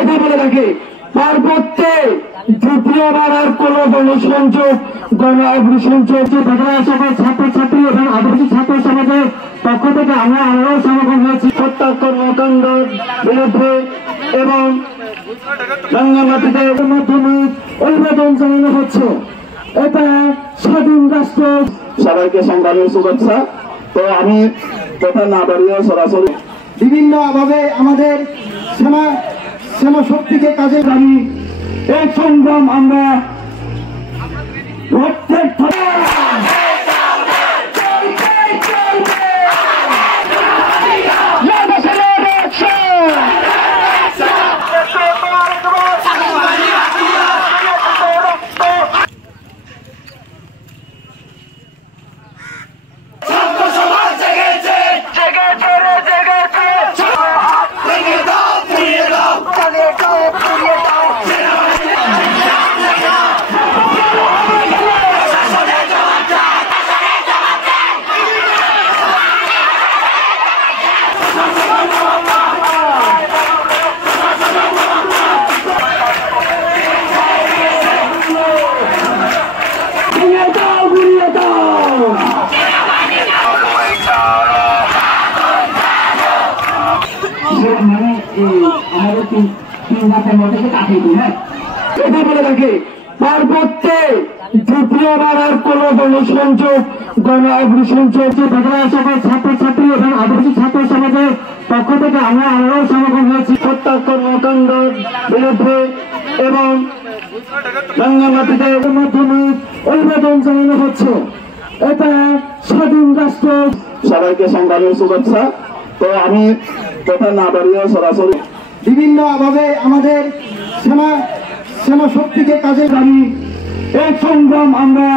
এটা বলে রাখি, পার্বত্যে দ্বিতীয়বার আর কোন গণসংযোগ গণঅগ্নিসংযোগ সকল ছাত্রছাত্রী এবং আদিবাসী ছাত্র সমাজের পক্ষ থেকে আমরা আরও সমাগম হয়েছি হত্যা কর্মকাণ্ডের বিরুদ্ধে এবং রাঙ্গামাটিতে মাধ্যমে অভিবাদন জানানো হচ্ছে। এটা স্বাধীন রাষ্ট্র। সবাইকে সংগ্রামের শুভেচ্ছা। তো আমি কথা না বাড়িয়ে সরাসরি বিভিন্ন ভাবে আমাদের সেনা শক্তিকে কাজে আমি এই সংগ্রাম আমরা রক্তের এটা বলে রাখি, পার্বত্যে দ্বিতীয়বার আর কোন গণসংযোগ গণঅগ্নিসংযোগ সকল ছাত্রছাত্রী এবং আদিবাসী ছাত্র সমাজের পক্ষ থেকে আমরা আরও সমাগম হয়েছি হত্যা কর্মকাণ্ডের বিরুদ্ধে এবং রাঙ্গামাটিতে মাধ্যমে অভিবাদন জানানো হচ্ছে। এটা স্বাধীন রাষ্ট্র। সবাইকে সংগ্রামের শুভেচ্ছা। তো আমি কথা না বাড়িয়ে সরাসরি বিভিন্ন ভাবে আমাদের সেনা শক্তিকে কাজে এই সংগ্রাম আমরা